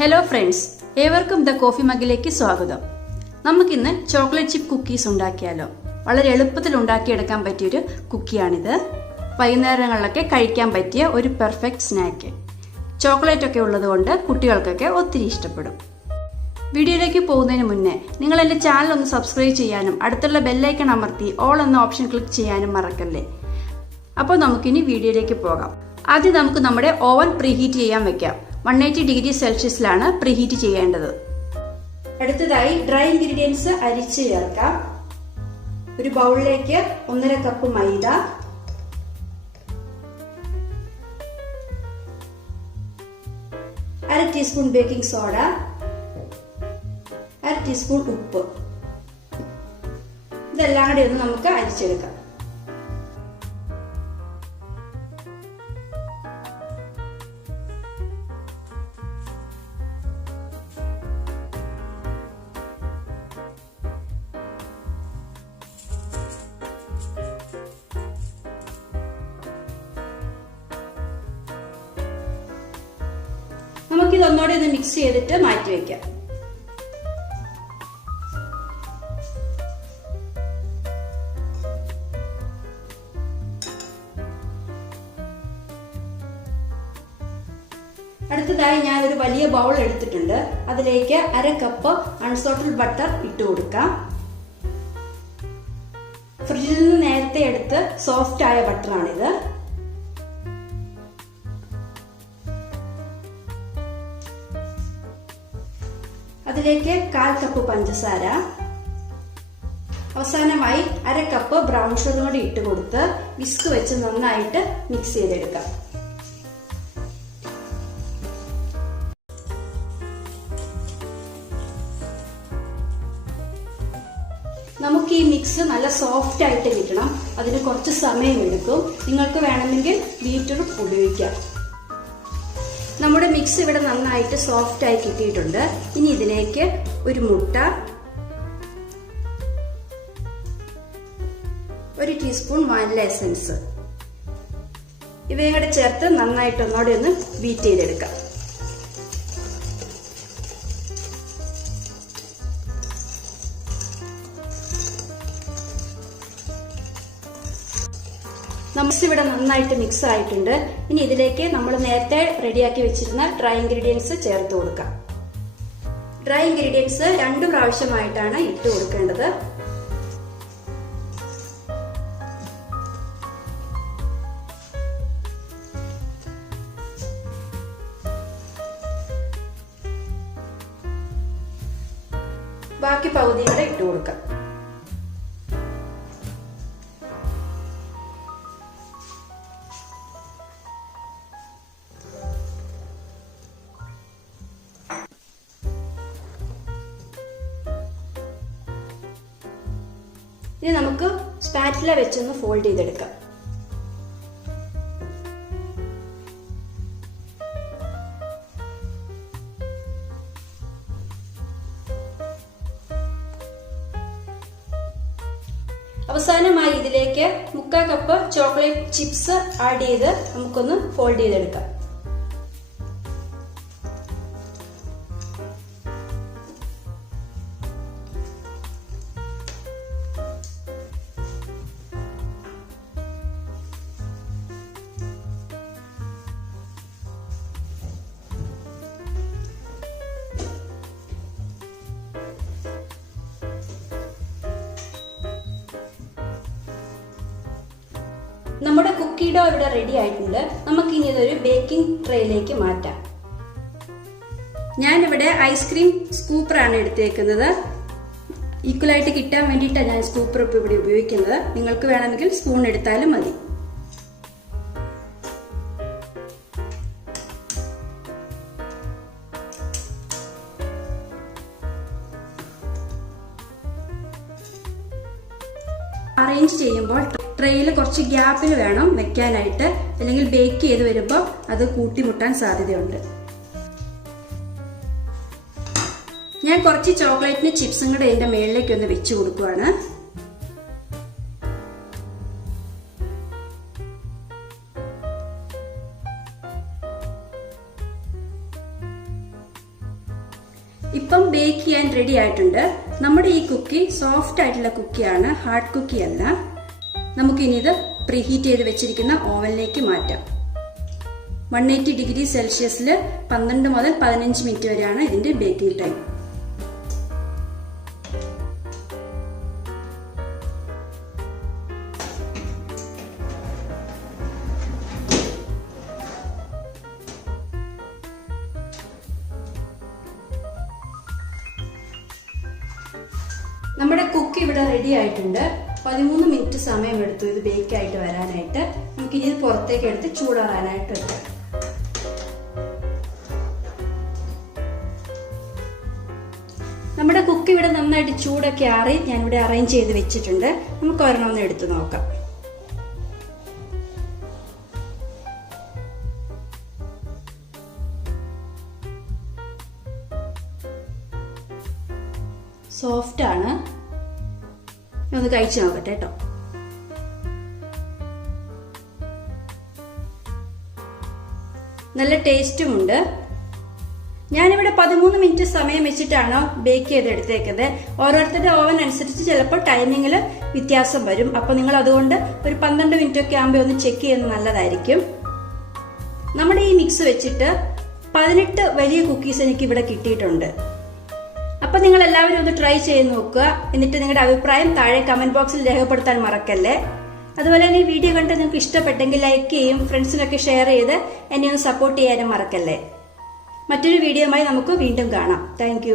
Hello friends, ഏവർക്കും the coffee മഗിലേക്ക് സ്വാഗതം. നമുക്കിന്ന് ചോക്ലേറ്റ് ചിപ്പ് കുക്കീസ് ഉണ്ടാക്കിയാലോ? വളരെ എളുപ്പത്തിൽ ഉണ്ടാക്കിയെടുക്കാൻ പറ്റിയൊരു കുക്കിയാണിത്. വൈകുന്നേരങ്ങളിലൊക്കെ കഴിക്കാൻ പറ്റിയ ഒരു പെർഫെക്റ്റ് സ്നാക്ക്. ചോക്ലേറ്റ് ഒക്കെ ഉള്ളതുകൊണ്ട് കുട്ടികൾക്കൊക്കെ ഒത്തിരി ഇഷ്ടപ്പെടും. വീഡിയോയിലേക്ക് പോകുന്നതിന് മുന്നേ നിങ്ങൾ എൻ്റെ ചാനൽ ഒന്ന് സബ്സ്ക്രൈബ് ചെയ്യാനും അടുത്തുള്ള ബെല്ലൈക്കൺ അമർത്തി ഓൾ എന്ന ഓപ്ഷൻ ക്ലിക്ക് ചെയ്യാനും മറക്കല്ലേ. അപ്പോൾ നമുക്കിനി വീഡിയോയിലേക്ക് പോകാം. ആദ്യം നമുക്ക് നമ്മുടെ ഓവൻ പ്രീഹീറ്റ് ചെയ്യാൻ വെക്കാം. 180 ഡിഗ്രി സെൽഷ്യസിലാണ് പ്രീഹീറ്റ് ചെയ്യേണ്ടത്. അടുത്തതായി ഡ്രൈ ഇൻഗ്രീഡിയൻസ് അരിച്ച് ചേർക്കാം. ഒരു ബൗളിലേക്ക് 1.5 കപ്പ് മൈദ, 1/2 ടീസ്പൂൺ ബേക്കിംഗ് സോഡ, 1/2 ടീസ്പൂൺ ഉപ്പ്. ഇതെല്ലാം കൂടി ഒന്ന് നമുക്ക് അരിച്ചെടുക്കാം. നമുക്കിത് ഒന്നോടെ ഒന്ന് മിക്സ് ചെയ്തിട്ട് മാറ്റി വെക്കാം. അടുത്തതായി ഞാൻ ഒരു വലിയ ബൗൾ എടുത്തിട്ടുണ്ട്. അതിലേക്ക് 1/2 കപ്പ് അൺസോൾട്ടഡ് ബട്ടർ ഇട്ട് കൊടുക്കാം. ഫ്രിഡ്ജിൽ നിന്ന് നേരത്തെ എടുത്ത് സോഫ്റ്റ് ആയ ബട്ടറാണിത്. അതിലേക്ക് 1/4 കപ്പ് പഞ്ചസാര, അവസാനമായി 1/2 കപ്പ് ബ്രൗൺ ഷുഗർ കൂടി ഇട്ട് കൊടുത്ത് വിസ്ക് വെച്ച് നന്നായിട്ട് മിക്സ് ചെയ്തെടുക്കാം. നമുക്ക് ഈ മിക്സ് നല്ല സോഫ്റ്റ് ആയിട്ട് കിട്ടണം. അതിന് കുറച്ച് സമയം എടുക്കും. നിങ്ങൾക്ക് വേണമെങ്കിൽ ബീറ്റർ ഉപയോഗിക്കാം. നമ്മുടെ മിക്സ് ഇവിടെ നന്നായിട്ട് സോഫ്റ്റ് ആയി കിട്ടിയിട്ടുണ്ട്. ഇനി ഇതിലേക്ക് ഒരു മുട്ട, 1 ടീസ്പൂൺ വാനില എസൻസ് ഇവയും കൂടെ ചേർത്ത് നന്നായിട്ട് ഒന്നോടെ ഒന്ന് ബീറ്റ് ചെയ്തെടുക്കാം. മിക്സ് ഇവിടെ നന്നായിട്ട് മിക്സ് ആയിട്ടുണ്ട്. ഇനി ഇതിലേക്ക് നമ്മൾ നേരത്തെ റെഡിയാക്കി വെച്ചിരുന്ന ഡ്രൈ ഇൻഗ്രീഡിയൻസ് ചേർത്ത് കൊടുക്കാം. ഡ്രൈ ഇൻഗ്രീഡിയൻസ് 2 പ്രാവശ്യമായിട്ടാണ് ഇട്ട് കൊടുക്കേണ്ടത്. ബാക്കി പകുതി കൂടെ ഇട്ട് കൊടുക്കാം. ഇനി നമുക്ക് സ്പാറ്റില വെച്ചൊന്ന് ഫോൾഡ് ചെയ്തെടുക്കാം. അവസാനമായി ഇതിലേക്ക് 1/4 കപ്പ് ചോക്ലേറ്റ് ചിപ്സ് ആഡ് ചെയ്ത് നമുക്കൊന്ന് ഫോൾഡ് ചെയ്തെടുക്കാം. നമ്മുടെ കുക്കി ഡോ ഇവിടെ റെഡി ആയിട്ടുണ്ട്. നമുക്ക് ഇനി ഇതൊരു ബേക്കിംഗ് ട്രേയിലേക്ക് മാറ്റാം. ഞാനിവിടെ ഐസ്ക്രീം സ്കൂപ്പറാണ് എടുത്തേക്കുന്നത്. ഈക്വലായിട്ട് കിട്ടാൻ വേണ്ടിയിട്ടാണ് ഞാൻ സ്കൂപ്പർ ഇപ്പോൾ ഇവിടെ ഉപയോഗിക്കുന്നത്. നിങ്ങൾക്ക് വേണമെങ്കിൽ സ്പൂൺ എടുത്താലും മതി. അറേഞ്ച് ചെയ്യുമ്പോൾ ട്രേയിൽ കുറച്ച് ഗ്യാപ്പിൽ വേണം വെക്കാനായിട്ട്, അല്ലെങ്കിൽ ബേക്ക് ചെയ്ത് വരുമ്പോൾ അത് കൂട്ടിമുട്ടാൻ സാധ്യതയുണ്ട്. ഞാൻ കുറച്ച് ചോക്ലേറ്റിന് ചിപ്സും കൂടെ ഇതിന്റെ മേളിലേക്ക് ഒന്ന് വെച്ച് കൊടുക്കുവാണ്. ഇപ്പം ബേക്ക് ചെയ്യാൻ റെഡി ആയിട്ടുണ്ട്. നമ്മുടെ ഈ കുക്കി സോഫ്റ്റ് ആയിട്ടുള്ള കുക്കിയാണ്, ഹാർഡ് കുക്കി അല്ല. നമുക്കിനി ഇത് പ്രീഹീറ്റ് ചെയ്ത് വെച്ചിരിക്കുന്ന ഓവനിലേക്ക് മാറ്റാം. 180 ഡിഗ്രി സെൽഷ്യസിൽ 12 മുതൽ 15 മിനിറ്റ് വരെയാണ് ഇതിന്റെ ബേക്കിംഗ് ടൈം. നമ്മുടെ കുക്കി ഇവിടെ റെഡി ആയിട്ടുണ്ട്. 13 മിനിറ്റ് സമയമെടുത്തു ഇത് ബേക്ക് ആയിട്ട് വരാനായിട്ട്. നമുക്ക് ഇനി പുറത്തേക്ക് എടുത്ത് ചൂടാറാനായിട്ട് വെക്കാം. നമ്മുടെ കുക്കി ഇവിടെ നന്നായിട്ട് ചൂടൊക്കെ ആറി ഞാനിവിടെ അറേഞ്ച് ചെയ്ത് വെച്ചിട്ടുണ്ട്. നമുക്ക് ഒരെണ്ണം എടുത്ത് നോക്കാം. സോഫ്റ്റ് ആണ്. ഒന്ന് കഴിച്ചു നോക്കട്ടെ കേട്ടോ. നല്ല ടേസ്റ്റും ഉണ്ട്. ഞാനിവിടെ 13 മിനിറ്റ് സമയം വെച്ചിട്ടാണ് ബേക്ക് ചെയ്തെടുത്തേക്കുന്നത്. ഓരോരുത്തരുടെ ഓവൻ അനുസരിച്ച് ചിലപ്പോൾ ടൈമിങ്ങിൽ വ്യത്യാസം വരും. അപ്പൊ നിങ്ങൾ അതുകൊണ്ട് ഒരു 12 മിനിറ്റ് ഒക്കെ ആകുമ്പോൾ ഒന്ന് ചെക്ക് ചെയ്യുന്നത് നല്ലതായിരിക്കും. നമ്മുടെ ഈ മിക്സ് വെച്ചിട്ട് 18 വലിയ കുക്കീസ് എനിക്ക് ഇവിടെ കിട്ടിയിട്ടുണ്ട്. അപ്പൊ നിങ്ങൾ എല്ലാവരും ഒന്ന് ട്രൈ ചെയ്ത് നോക്കുക. എന്നിട്ട് നിങ്ങളുടെ അഭിപ്രായം താഴെ കമന്റ് ബോക്സിൽ രേഖപ്പെടുത്താൻ മറക്കല്ലേ. അതുപോലെ തന്നെ ഈ വീഡിയോ കണ്ട് നിങ്ങൾക്ക് ഇഷ്ടപ്പെട്ടെങ്കിൽ ലൈക്ക് ചെയ്യും, ഫ്രണ്ട്സിനൊക്കെ ഷെയർ ചെയ്ത് എന്നെ ഒന്ന് സപ്പോർട്ട് ചെയ്യാനും മറക്കല്ലേ. മറ്റൊരു വീഡിയോയുമായി നമുക്ക് വീണ്ടും കാണാം. താങ്ക്